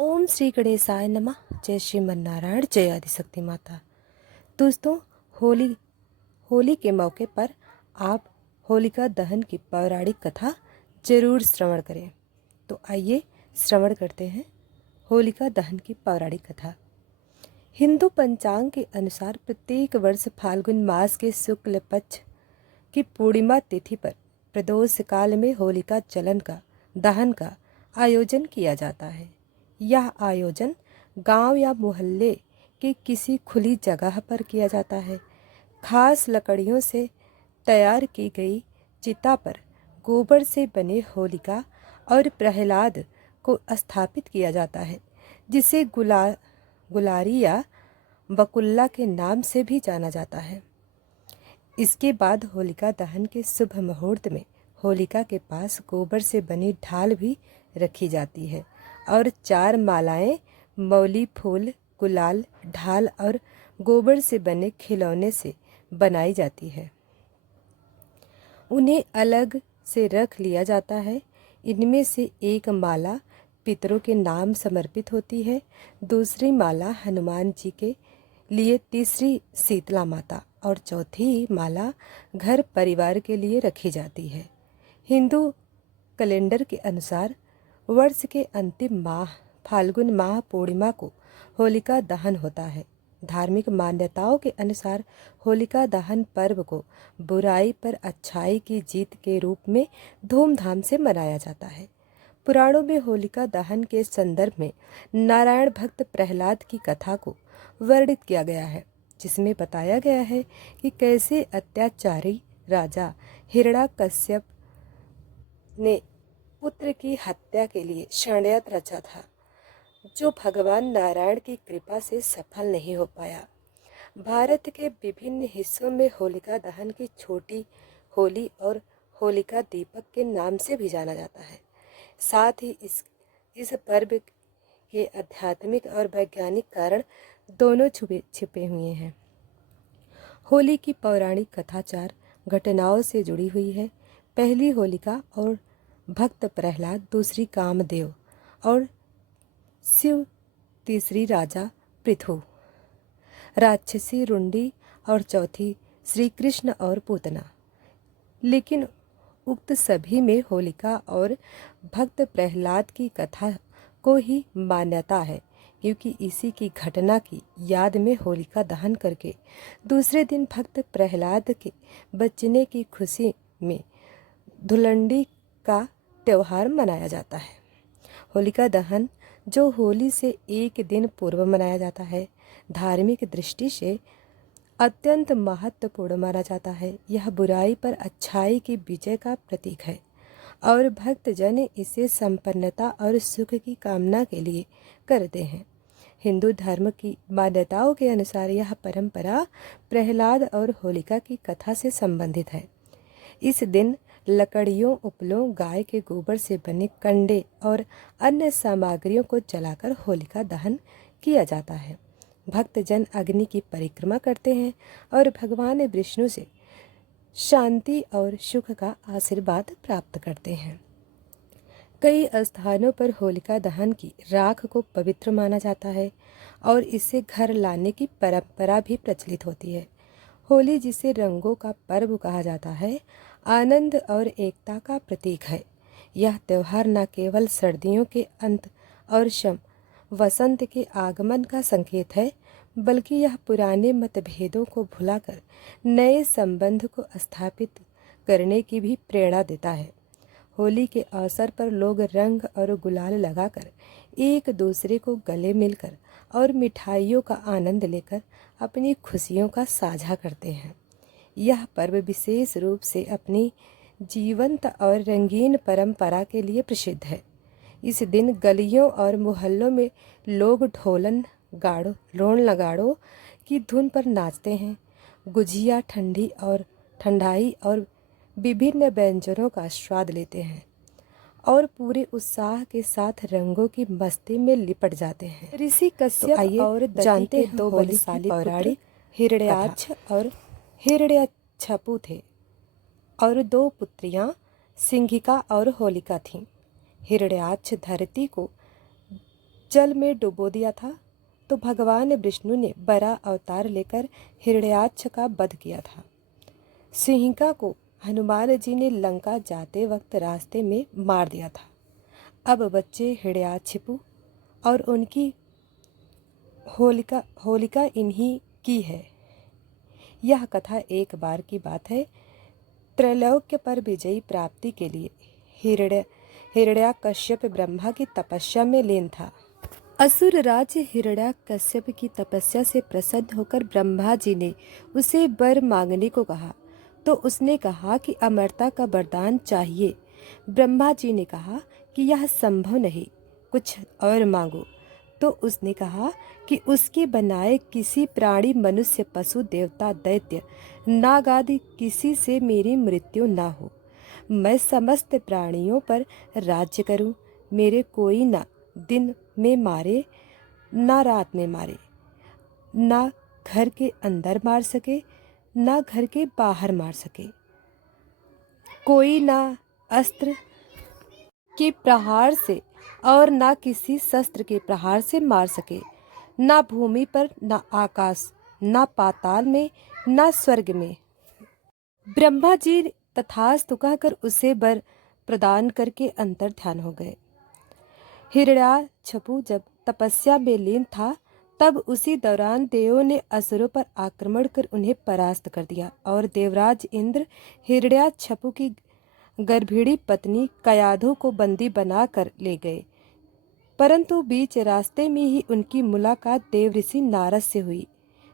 ओम श्री गणेशाय नमः। जय श्रीमन नारायण, जय आदिशक्ति माता। दोस्तों, होली होली के मौके पर आप होलिका दहन की पौराणिक कथा जरूर श्रवण करें। तो आइए श्रवण करते हैं होलिका दहन की पौराणिक कथा। हिंदू पंचांग के अनुसार प्रत्येक वर्ष फाल्गुन मास के शुक्ल पक्ष की पूर्णिमा तिथि पर प्रदोष काल में होलिका दहन का आयोजन किया जाता है। यह आयोजन गांव या मोहल्ले के किसी खुली जगह पर किया जाता है। खास लकड़ियों से तैयार की गई चिता पर गोबर से बने होलिका और प्रहलाद को स्थापित किया जाता है, जिसे गुलारी या बकुल्ला के नाम से भी जाना जाता है। इसके बाद होलिका दहन के शुभ मुहूर्त में होलिका के पास गोबर से बनी ढाल भी रखी जाती है और 4 मालाएं मौली फूल, गुलाल, ढाल और गोबर से बने खिलौने से बनाई जाती है। उन्हें अलग से रख लिया जाता है। इनमें से एक माला पितरों के नाम समर्पित होती है, दूसरी माला हनुमान जी के लिए, तीसरी शीतला माता और चौथी माला घर परिवार के लिए रखी जाती है। हिंदू कैलेंडर के अनुसार वर्ष के अंतिम माह फाल्गुन माह पूर्णिमा को होलिका दहन होता है। धार्मिक मान्यताओं के अनुसार होलिका दहन पर्व को बुराई पर अच्छाई की जीत के रूप में धूमधाम से मनाया जाता है। पुराणों में होलिका दहन के संदर्भ में नारायण भक्त प्रहलाद की कथा को वर्णित किया गया है, जिसमें बताया गया है कि कैसे अत्याचारी राजा हिरण्याकश्यप ने पुत्र की हत्या के लिए षड्यंत्र रचा था, जो भगवान नारायण की कृपा से सफल नहीं हो पाया। भारत के विभिन्न हिस्सों में होलिका दहन की छोटी होली और होलिका दीपक के नाम से भी जाना जाता है। साथ ही इस पर्व के आध्यात्मिक और वैज्ञानिक कारण दोनों छिपे हुए हैं। होली की पौराणिक कथा 4 घटनाओं से जुड़ी हुई है। पहली होलिका और भक्त प्रहलाद, दूसरी कामदेव और शिव, तीसरी राजा पृथु, राक्षसी रुंडी और चौथी श्री कृष्ण और पूतना। लेकिन उक्त सभी में होलिका और भक्त प्रहलाद की कथा को ही मान्यता है, क्योंकि इसी की घटना की याद में होलिका दहन करके दूसरे दिन भक्त प्रहलाद के बचने की खुशी में धुलंडी का त्यौहार मनाया जाता है। होलिका दहन, जो होली से एक दिन पूर्व मनाया जाता है, धार्मिक दृष्टि से अत्यंत महत्वपूर्ण माना जाता है। यह बुराई पर अच्छाई की विजय का प्रतीक है और भक्तजन इसे संपन्नता और सुख की कामना के लिए करते हैं। हिंदू धर्म की मान्यताओं के अनुसार यह परंपरा प्रहलाद और होलिका की कथा से संबंधित है। इस दिन लकड़ियों, उपलों, गाय के गोबर से बने कंडे और अन्य सामग्रियों को जलाकर होलिका दहन किया जाता है। भक्तजन अग्नि की परिक्रमा करते हैं और भगवान विष्णु से शांति और सुख का आशीर्वाद प्राप्त करते हैं। कई स्थानों पर होलिका दहन की राख को पवित्र माना जाता है और इसे घर लाने की परंपरा भी प्रचलित होती है। होली, जिसे रंगों का पर्व कहा जाता है, आनंद और एकता का प्रतीक है। यह त्यौहार न केवल सर्दियों के अंत और वसंत के आगमन का संकेत है, बल्कि यह पुराने मतभेदों को भुलाकर नए संबंध को स्थापित करने की भी प्रेरणा देता है। होली के अवसर पर लोग रंग और गुलाल लगाकर एक दूसरे को गले मिलकर और मिठाइयों का आनंद लेकर अपनी खुशियों का साझा करते हैं। यह पर्व विशेष रूप से अपनी जीवंत और रंगीन परंपरा के लिए प्रसिद्ध है। इस दिन गलियों और मोहल्लों में लोग ढोलन नगाड़ों की धुन पर नाचते हैं, गुजिया, ठंडाई और विभिन्न व्यंजनों का स्वाद लेते हैं और पूरे उत्साह के साथ रंगों की मस्ती में लिपट जाते हैं। ऋषि कश्यप और जानते हैं 2 बलशाली पौराणिक हिरण्याक्ष और हिरण्यकशिपु थे और 2 पुत्रियां सिंघिका और होलिका थीं। हिरण्याक्ष धरती को जल में डुबो दिया था, तो भगवान विष्णु ने बड़ा अवतार लेकर हिरण्याक्ष का वध किया था। सिंहिका को हनुमान जी ने लंका जाते वक्त रास्ते में मार दिया था। अब बच्चे हिरण्याक्षिपु और उनकी होलिका इन्हीं की है। यह कथा एक बार की बात है। त्रैलोक्य पर विजयी प्राप्ति के लिए हिरण्याकश्यप ब्रह्मा की तपस्या में लीन था। असुर राज हिरण्याकश्यप की तपस्या से प्रसन्न होकर ब्रह्मा जी ने उसे वर मांगने को कहा, तो उसने कहा कि अमरता का वरदान चाहिए। ब्रह्मा जी ने कहा कि यह संभव नहीं, कुछ और मांगो। तो उसने कहा कि उसके बनाए किसी प्राणी, मनुष्य, पशु, देवता, दैत्य, नाग आदि किसी से मेरी मृत्यु ना हो। मैं समस्त प्राणियों पर राज्य करूं, मेरे कोई ना दिन में मारे ना रात में मारे, ना घर के अंदर मार सके ना घर के बाहर मार सके, कोई ना अस्त्र के प्रहार से और ना किसी शस्त्र के प्रहार से मार सके, ना भूमि पर, ना आकाश, ना पाताल में, ना स्वर्ग में। ब्रह्मा जी तथास्तु कहकर उसे वर प्रदान करके अंतर ध्यान हो गए। हिरण्याक्षपु जब तपस्या में लीन था, तब उसी दौरान देवों ने असुरों पर आक्रमण कर उन्हें परास्त कर दिया और देवराज इंद्र हिरण्याक्षपु की गर्भिणी पत्नी कयाधु को बंदी बनाकर ले गए। परंतु बीच रास्ते में ही उनकी मुलाकात देव ऋषि नारद से हुई।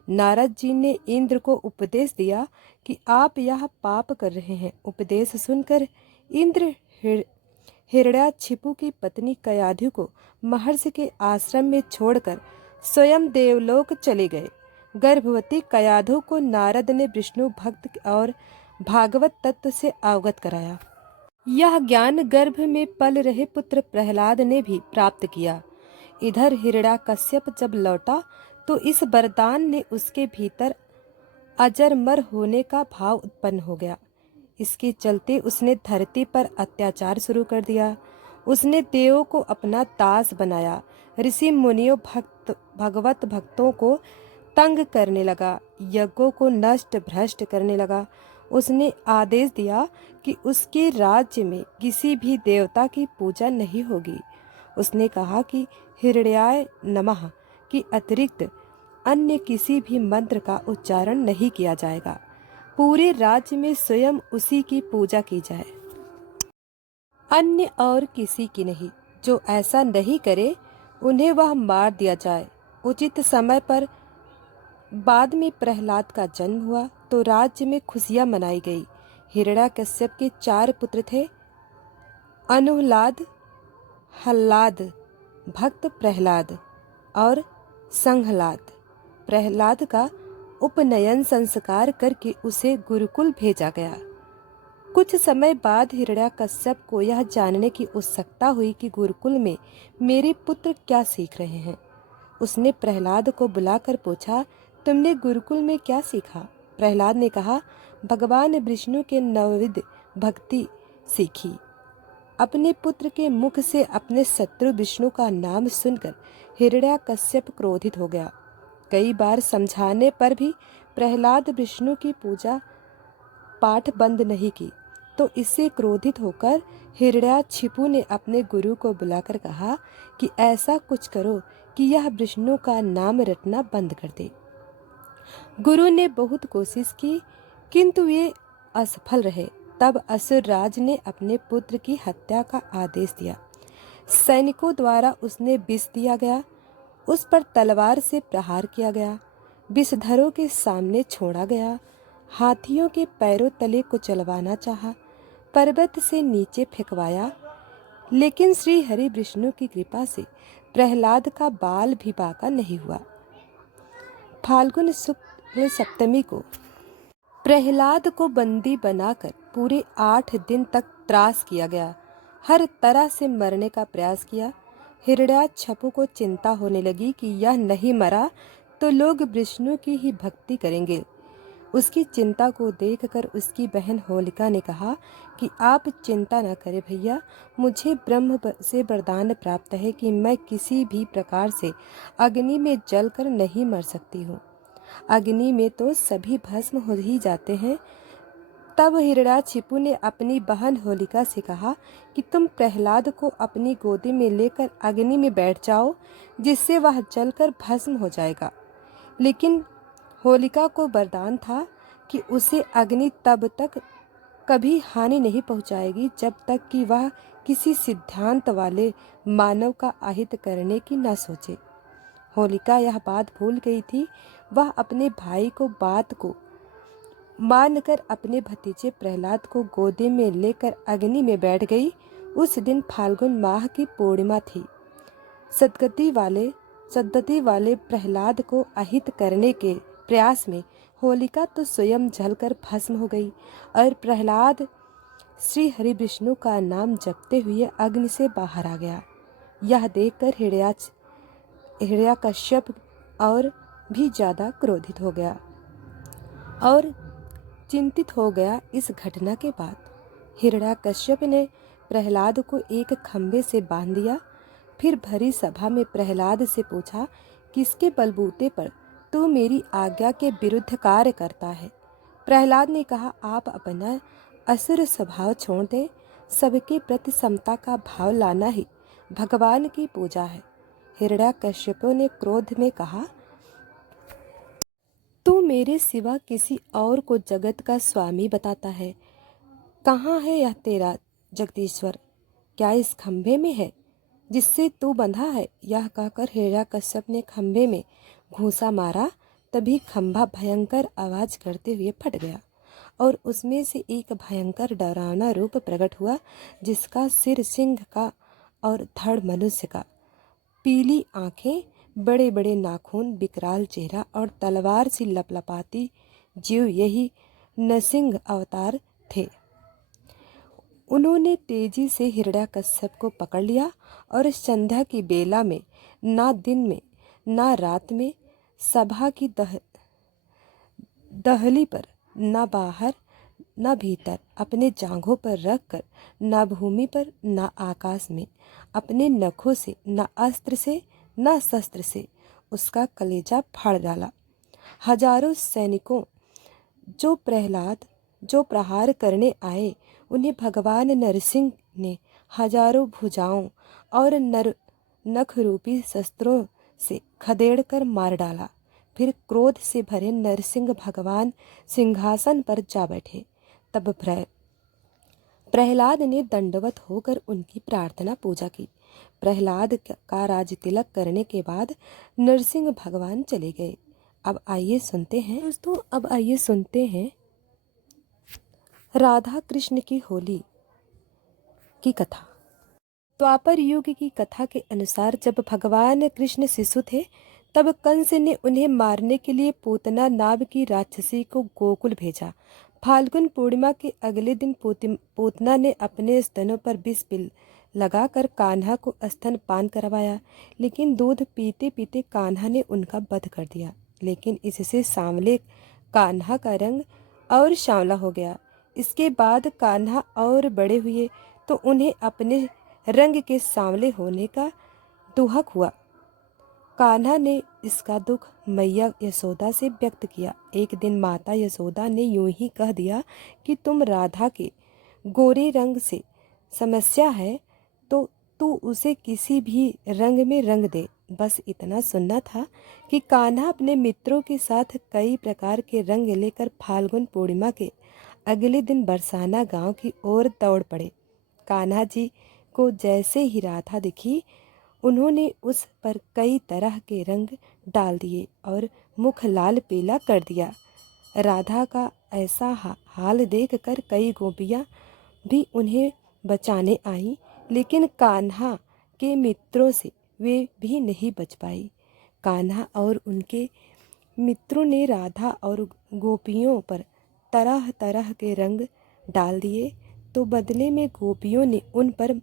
नारद जी ने इंद्र को उपदेश दिया कि आप यह पाप कर रहे हैं। उपदेश सुनकर इंद्र हिरण्याक्षिपु की पत्नी कयाधु को महर्षि के आश्रम में छोड़कर स्वयं देवलोक चले गए। गर्भवती कयाधु को नारद ने विष्णु भक्त और भागवत तत्व से अवगत कराया। यह ज्ञान गर्भ में पल रहे पुत्र प्रहलाद ने भी प्राप्त किया। इधर हिरण्याकश्यप जब लौटा तो इस वरदान ने उसके भीतर अजरमर होने का भाव उत्पन्न हो गया। इसके चलते उसने धरती पर अत्याचार शुरू कर दिया। उसने देवों को अपना दास बनाया, ऋषि मुनियों भगवत भक्तों को तंग करने लगा, यज्ञों को नष्ट भ्रष्ट करने लगा। उसने आदेश दिया कि उसके राज्य में किसी भी देवता की पूजा नहीं होगी। उसने कहा कि हिरण्याय नमः के अतिरिक्त अन्य किसी भी मंत्र का उच्चारण नहीं किया जाएगा। पूरे राज्य में स्वयं उसी की पूजा की जाए, अन्य और किसी की नहीं। जो ऐसा नहीं करे उन्हें वह मार दिया जाए। उचित समय पर बाद में प्रहलाद का जन्म हुआ तो राज्य में खुशियां मनाई गई। हिरण्याकश्यप के 4 पुत्र थे, अनुह्लाद, हल्लाद, भक्त प्रहलाद और संह्लाद। प्रहलाद का उपनयन संस्कार करके उसे गुरुकुल भेजा गया। कुछ समय बाद हिरण्याकश्यप को यह जानने की उत्सुकता हुई कि गुरुकुल में मेरे पुत्र क्या सीख रहे हैं। उसने प्रहलाद को बुलाकर पूछा, तुमने गुरुकुल में क्या सीखा? प्रहलाद ने कहा, भगवान विष्णु के नवविध भक्ति सीखी। अपने पुत्र के मुख से अपने शत्रु विष्णु का नाम सुनकर हिरण्याकश्यप क्रोधित हो गया। कई बार समझाने पर भी प्रहलाद विष्णु की पूजा पाठ बंद नहीं की, तो इससे क्रोधित होकर हिरण्याक्षिपु ने अपने गुरु को बुलाकर कहा कि ऐसा कुछ करो कि यह विष्णु का नाम रटना बंद कर दे। गुरु ने बहुत कोशिश की, किंतु ये असफल रहे। तब असुर राज ने अपने पुत्र की हत्या का आदेश दिया। सैनिकों द्वारा उसने विष दिया गया, उस पर तलवार से प्रहार किया गया, विषधरों के सामने छोड़ा गया, हाथियों के पैरों तले को चलवाना चाहा, पर्वत से नीचे फेंकवाया। लेकिन श्री हरि विष्णु की कृपा से प्रहलाद का बाल भी बाका नहीं हुआ। फाल्गुन शुक्ल सप्तमी को प्रहलाद को बंदी बनाकर पूरे 8 दिन तक त्रास किया गया। हर तरह से मरने का प्रयास किया। हिरण्याक्षपु को चिंता होने लगी कि यह नहीं मरा तो लोग विष्णु की ही भक्ति करेंगे। उसकी चिंता को देखकर उसकी बहन होलिका ने कहा कि आप चिंता न करें भैया, मुझे ब्रह्म से वरदान प्राप्त है कि मैं किसी भी प्रकार से अग्नि में जलकर नहीं मर सकती हूँ। अग्नि में तो सभी भस्म हो ही जाते हैं। तब हिरण्याकशिपु ने अपनी बहन होलिका से कहा कि तुम प्रहलाद को अपनी गोदी में लेकर अग्नि में बैठ जाओ, जिससे वह जलकर भस्म हो जाएगा। लेकिन होलिका को वरदान था कि उसे अग्नि तब तक कभी हानि नहीं पहुंचाएगी जब तक कि वह किसी सिद्धांत वाले मानव का अहित करने की न सोचे। होलिका यह बात भूल गई थी। वह अपने भाई को बात को मानकर अपने भतीजे प्रहलाद को गोदी में लेकर अग्नि में बैठ गई। उस दिन फाल्गुन माह की पूर्णिमा थी। सद्गति वाले प्रहलाद को अहित करने के प्रयास में होलिका तो स्वयं जलकर भस्म हो गई और प्रहलाद श्री हरि विष्णु का नाम जपते हुए अग्नि से बाहर आ गया। यह देखकर हिरण्याकश्यप और भी ज्यादा क्रोधित हो गया और चिंतित हो गया। इस घटना के बाद हिरण्याकश्यप ने प्रहलाद को एक खंभे से बांध दिया। फिर भरी सभा में प्रहलाद से पूछा, किसके बलबूते पर तू मेरी आज्ञा के विरुद्ध कार्य करता है? प्रहलाद ने कहा, आप अपना असुर स्वभाव छोड़ दें। सबके प्रति समता का भाव लाना ही भगवान की पूजा है। हिरण्याकश्यप ने क्रोध में कहा, तू मेरे सिवा किसी और को जगत का स्वामी बताता है। कहाँ है यह तेरा जगदीश्वर? क्या इस खंभे में है जिससे तू बंधा है? यह कहकर हिरण्याकश्यप ने खंभे में घूंसा मारा। तभी खंभा भयंकर आवाज करते हुए फट गया और उसमें से एक भयंकर डरावना रूप प्रकट हुआ, जिसका सिर सिंह का और धड़ मनुष्य का, पीली आंखें, बड़े बड़े नाखून, विकराल चेहरा और तलवार सी लपलपाती जीव, यही नरसिंह अवतार थे। उन्होंने तेजी से हिरण्याकश्यप को पकड़ लिया और संध्या की बेला में, ना दिन में ना रात में, सभा की दहली पर, ना बाहर ना भीतर, अपने जांघों पर रखकर, ना भूमि पर ना आकाश में, अपने नखों से, ना अस्त्र से ना शस्त्र से उसका कलेजा फाड़ डाला। हजारों सैनिकों जो प्रहार करने आए, उन्हें भगवान नरसिंह ने हजारों भुजाओं और नख रूपी शस्त्रों से खदेड़कर मार डाला। फिर क्रोध से भरे नरसिंह भगवान सिंहासन पर जा बैठे। तब प्रहलाद ने दंडवत होकर उनकी प्रार्थना पूजा की। प्रहलाद का राज तिलक करने के बाद नरसिंह भगवान चले गए। अब आइए सुनते हैं राधा कृष्ण की होली की कथा। द्वापर युग की कथा के अनुसार जब भगवान कृष्ण शिशु थे, तब कंस ने उन्हें मारने के लिए पूतना नाम की राक्षसी को गोकुल भेजा। फाल्गुन पूर्णिमा के अगले दिन पूतना ने अपने स्तनों पर विष लगाकर कान्हा को स्तनपान करवाया, लेकिन दूध पीते पीते कान्हा ने उनका वध कर दिया। लेकिन इससे सांवले कान्हा का रंग और सांवला हो गया। इसके बाद कान्हा और बड़े हुए तो उन्हें अपने रंग के सांवले होने का दुहक हुआ। कान्हा ने इसका दुख मैया यशोदा से व्यक्त किया। एक दिन माता यशोदा ने यूं ही कह दिया कि तुम राधा के गोरे रंग से समस्या है तो तू उसे किसी भी रंग में रंग दे। बस इतना सुनना था कि कान्हा अपने मित्रों के साथ कई प्रकार के रंग लेकर फाल्गुन पूर्णिमा के अगले दिन बरसाना गांव की ओर दौड़ पड़े। कान्हा जी को जैसे ही राधा दिखी, उन्होंने उस पर कई तरह के रंग डाल दिए और मुख लाल पीला कर दिया। राधा का ऐसा हाल देखकर कई गोपियां भी उन्हें बचाने आईं, लेकिन कान्हा के मित्रों से वे भी नहीं बच पाई। कान्हा और उनके मित्रों ने राधा और गोपियों पर तरह तरह के रंग डाल दिए, तो बदले में गोपियों ने उन पर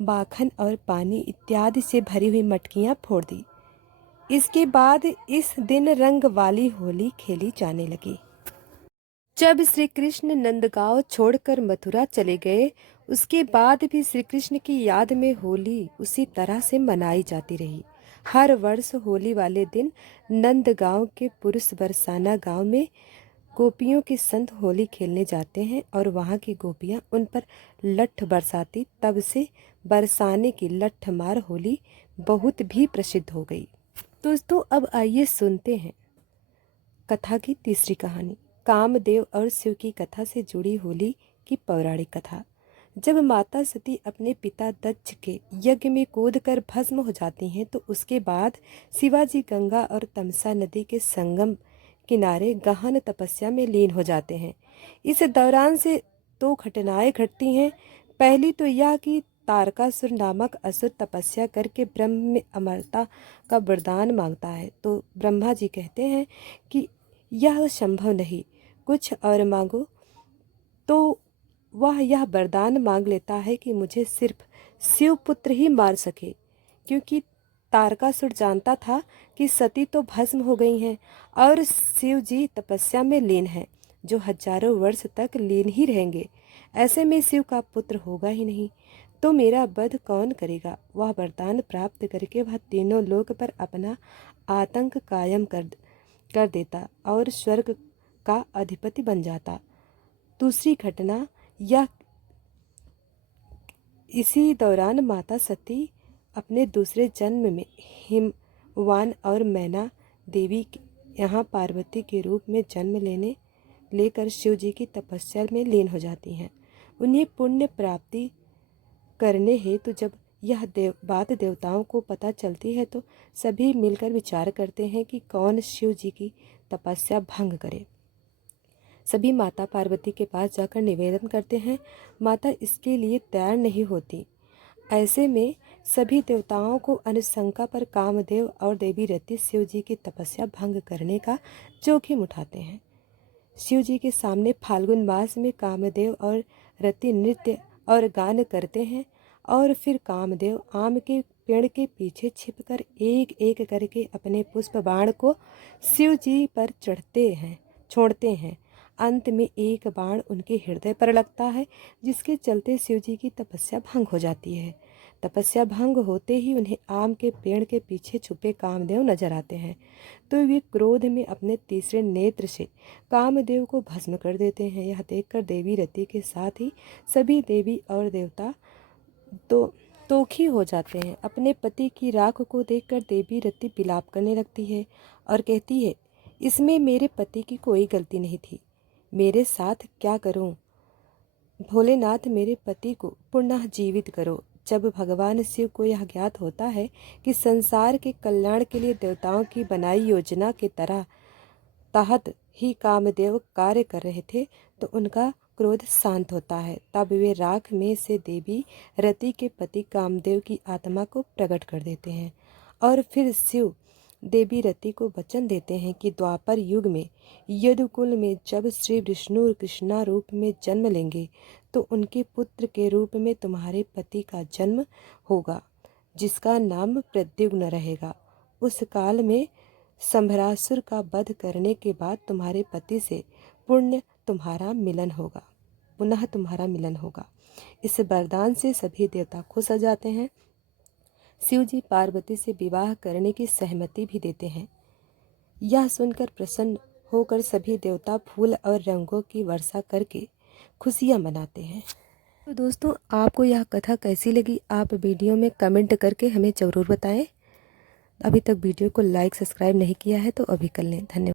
माखन और पानी इत्यादि से भरी हुई मटकियां फोड़ दी। इसके बाद इस दिन रंग वाली होली खेली जाने लगी। जब श्री कृष्ण नंदगांव छोड़कर मथुरा चले गए, उसके बाद भी श्री कृष्ण की याद में होली उसी तरह से मनाई जाती रही। हर वर्ष होली वाले दिन नंदगांव के पुरुष बरसाना गांव में गोपियों के संग होली खेलने जाते हैं और वहां की गोपियां उन पर लठ बरसाती। तब से बरसाने की लठ मार होली बहुत भी प्रसिद्ध हो गई। दोस्तों, अब आइए सुनते हैं कथा की तीसरी कहानी, कामदेव और शिव की कथा से जुड़ी होली की पौराणिक कथा। जब माता सती अपने पिता दक्ष के यज्ञ में कूदकर भस्म हो जाती हैं, तो उसके बाद शिवाजी गंगा और तमसा नदी के संगम किनारे गहन तपस्या में लीन हो जाते हैं। इस दौरान से दो घटनाएं घटती हैं। पहली तो यह कि तारकासुर नामक असुर तपस्या करके ब्रह्म में अमरता का वरदान मांगता है, तो ब्रह्मा जी कहते हैं कि यह संभव नहीं, कुछ और मांगो। तो वह यह वरदान मांग लेता है कि मुझे सिर्फ शिव पुत्र ही मार सके, क्योंकि तारकासुर जानता था कि सती तो भस्म हो गई हैं और शिव जी तपस्या में लीन हैं, जो हजारों वर्ष तक लीन ही रहेंगे। ऐसे में शिव का पुत्र होगा ही नहीं, तो मेरा वध कौन करेगा। वह वरदान प्राप्त करके वह तीनों लोक पर अपना आतंक कायम कर देता और स्वर्ग का अधिपति बन जाता। दूसरी घटना यह, इसी दौरान माता सती अपने दूसरे जन्म में हिमवान और मैना देवी यहाँ पार्वती के रूप में जन्म लेकर शिव जी की तपस्या में लीन हो जाती हैं। उन्हें पुण्य प्राप्ति करने हेतु जब यह बात देवताओं को पता चलती है, तो सभी मिलकर विचार करते हैं कि कौन शिव जी की तपस्या भंग करे। सभी माता पार्वती के पास जाकर निवेदन करते हैं। माता इसके लिए तैयार नहीं होती। ऐसे में सभी देवताओं को अनुशंका पर कामदेव और देवी रति शिव जी की तपस्या भंग करने का जोखिम उठाते हैं। शिव जी के सामने फाल्गुन मास में कामदेव और रति नृत्य और गान करते हैं और फिर कामदेव आम के पेड़ के पीछे छिपकर एक एक करके अपने पुष्प बाण को शिव जी पर छोड़ते हैं। अंत में एक बाण उनके हृदय पर लगता है, जिसके चलते शिव जी की तपस्या भंग हो जाती है। तपस्या भंग होते ही उन्हें आम के पेड़ के पीछे छुपे कामदेव नजर आते हैं, तो वे क्रोध में अपने तीसरे नेत्र से कामदेव को भस्म कर देते हैं। यह देखकर देवी रति के साथ ही सभी देवी और देवता तोखी हो जाते हैं। अपने पति की राख को देखकर देवी रति विलाप करने लगती है और कहती है, इसमें मेरे पति की कोई गलती नहीं थी, मेरे साथ क्या करूं? भोलेनाथ, मेरे पति को पुनः जीवित करो। जब भगवान शिव को यह ज्ञात होता है कि संसार के कल्याण के लिए देवताओं की बनाई योजना के तहत ही कामदेव कार्य कर रहे थे, तो उनका क्रोध शांत होता है। तब वे राख में से देवी रति के पति कामदेव की आत्मा को प्रकट कर देते हैं और फिर शिव देवी रति को वचन देते हैं कि द्वापर युग में यदुकुल में जब श्री विष्णु कृष्णा रूप में जन्म लेंगे, तो उनके पुत्र के रूप में तुम्हारे पति का जन्म होगा, जिसका नाम प्रद्युम्न रहेगा। उस काल में संभरासुर का वध करने के बाद तुम्हारे पति से पुनः तुम्हारा मिलन होगा। इस वरदान से सभी देवता खुश हो जाते हैं। शिव जी पार्वती से विवाह करने की सहमति भी देते हैं। यह सुनकर प्रसन्न होकर सभी देवता फूल और रंगों की वर्षा करके खुशियां मनाते हैं। तो दोस्तों, आपको यह कथा कैसी लगी, आप वीडियो में कमेंट करके हमें ज़रूर बताएं। अभी तक वीडियो को लाइक सब्सक्राइब नहीं किया है तो अभी कर लें। धन्यवाद।